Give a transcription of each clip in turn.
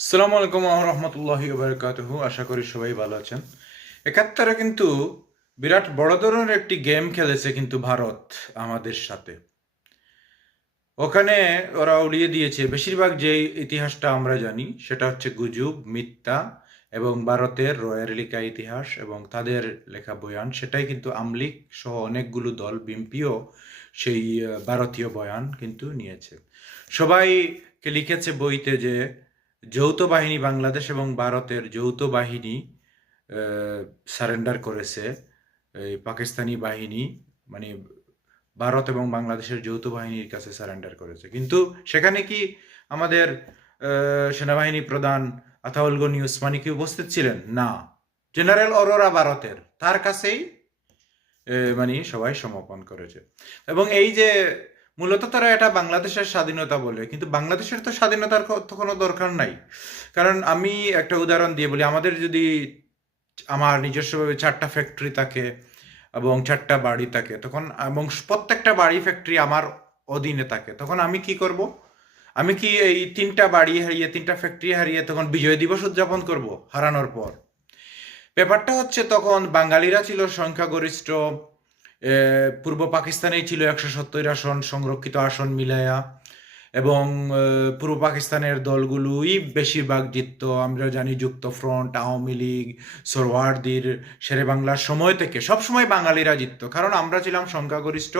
আসসালামু আলাইকুম রহমতুল্লাহি বারাকাতুহু। আশা করি সবাই ভালো আছেন। ৭১ কিন্তু বিরাট বড় ধরনের একটি গেম খেলেছে কিন্তু ভারত আমাদের সাথে। ওখানে ওরা উড়িয়ে দিয়েছে বেশিরভাগ যে ইতিহাসটা আমরা জানি সেটা হচ্ছে গুজব, মিথ্যা এবং ভারতের রয়ের লেখা ইতিহাস এবং তাদের লেখা বয়ান, সেটাই কিন্তু আমলিক সহ অনেকগুলো দল, বিএনপিও সেই ভারতীয় বয়ান কিন্তু নিয়েছে। সবাইকে লিখেছে বইতে যে যৌথ বাহিনী বাংলাদেশ এবং ভারতের যৌথ বাহিনী সারেন্ডার করেছে এই পাকিস্তানি বাহিনী, মানে ভারত এবং বাংলাদেশের যৌথ বাহিনীর কাছে সারেন্ডার করেছে। কিন্তু সেখানে কি আমাদের সেনাবাহিনী প্রধান আতাউল গনি উসমানি কি উপস্থিত ছিলেন? না। জেনারেল অরোরা ভারতের, তার কাছেই মানে সবাই সমর্পণ করেছে। এবং এই যে মূলত তারা এটা বাংলাদেশের স্বাধীনতা বলে, কিন্তু বাংলাদেশের তো স্বাধীনতার তো কোনো দরকার নাই। কারণ আমি একটা উদাহরণ দিয়ে বলি, আমাদের যদি আমার নিজস্বভাবে ৪টা ফ্যাক্টরি থাকে এবং ৪টা বাড়ি থাকে, তখন এবং প্রত্যেকটা বাড়ি ফ্যাক্টরি আমার অধীনে থাকে, তখন আমি কি করব? আমি কি এই ৩টা বাড়ি হারিয়ে ৩টা ফ্যাক্টরি হারিয়ে তখন বিজয় দিবস উদযাপন করব হারানোর পর? ব্যাপারটা হচ্ছে তখন বাঙালিরা ছিল সংখ্যাগরিষ্ঠ, পূর্ব পাকিস্তানেই ছিল ১৭০ আসন, সংরক্ষিত আসন মিলায়া, এবং পূর্ব পাকিস্তানের দলগুলোই বেশিরভাগ জিততো। আমরা জানি যুক্তফ্রন্ট, আওয়ামী লীগ, সোহরাওয়ার্দীর শেরেবাংলার সময় থেকে সবসময় বাঙালিরা জিততো, কারণ আমরা ছিলাম সংখ্যাগরিষ্ঠ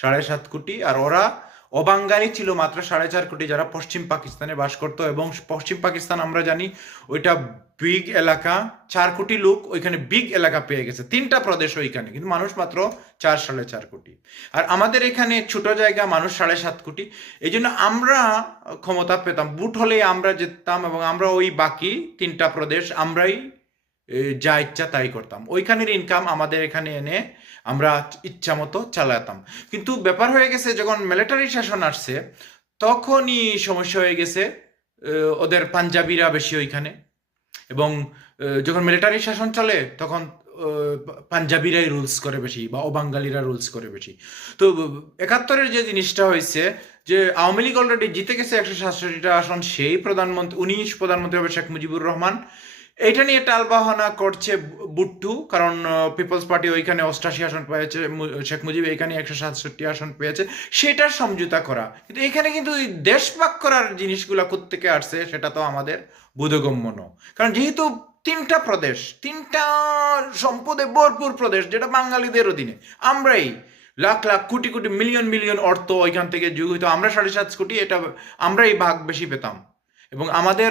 ৭.৫ কোটি, আর ওরা অবাঙালি ছিল মাত্র ৪.৫ কোটি, যারা পশ্চিম পাকিস্তানে বাস করতো। এবং পশ্চিম পাকিস্তান আমরা জানি ওইটা বিগ এলাকা, ৪ কোটি লোক ওইখানে বিগ এলাকা পেয়ে গেছে, ৩টা প্রদেশ ওইখানে, কিন্তু মানুষ মাত্র ৪.৫ কোটি। আর আমাদের এখানে ছোট জায়গা, মানুষ ৭.৫ কোটি। এই জন্য আমরা ক্ষমতা পেতাম, বুট হলেই আমরা জিততাম, এবং আমরা ওই বাকি ৩টা প্রদেশ আমরাই যা ইচ্ছা তাই করতাম, ওইখানের ইনকাম আমাদের এখানে এনে আমরা ইচ্ছা মতো চালাতাম। কিন্তু ব্যাপার হয়ে গেছে যখন মিলিটারি শাসন আসছে, তখনই সমস্যা হয়ে গেছে। ওদের পাঞ্জাবিরা বেশি ওইখানে, এবং যখন মিলিটারি শাসন চলে তখন পাঞ্জাবিরাই রুলস করে বেশি, বা অবাঙ্গালিরা রুলস করে বেশি। তো ৭১-এর যে জিনিসটা হয়েছে, যে আওয়ামী লীগ অলরেডি জিতে গেছে ১৬৭টা আসন, সেই প্রধানমন্ত্রী, উনি প্রধানমন্ত্রী হবে শেখ মুজিবুর রহমান। এটা নিয়ে টালবাহানা করছে বুট্টু, কারণ পিপলস পার্টি ওইখানে ৮৮ আসন পেয়েছে, শেখ মুজিব এখানে ১৬৭ আসন পেয়েছে, সেটার সমঝোতা করা। কিন্তু এখানে কিন্তু দেশ ভাগ করার জিনিসগুলা কোত্থেকে আসছে সেটা তো আমাদের বোধগম্য নয়। কারণ যেহেতু ৩টা প্রদেশ, ৩টা সম্পদে ভরপুর প্রদেশ, যেটা বাঙালিদের অধীনে, আমরাই লাখ লাখ কোটি কোটি মিলিয়ন মিলিয়ন অর্থ ওইখান থেকে যোগ হইতো, আমরা ৭.৫ কোটি, এটা আমরাই ভাগ বেশি পেতাম, এবং আমাদের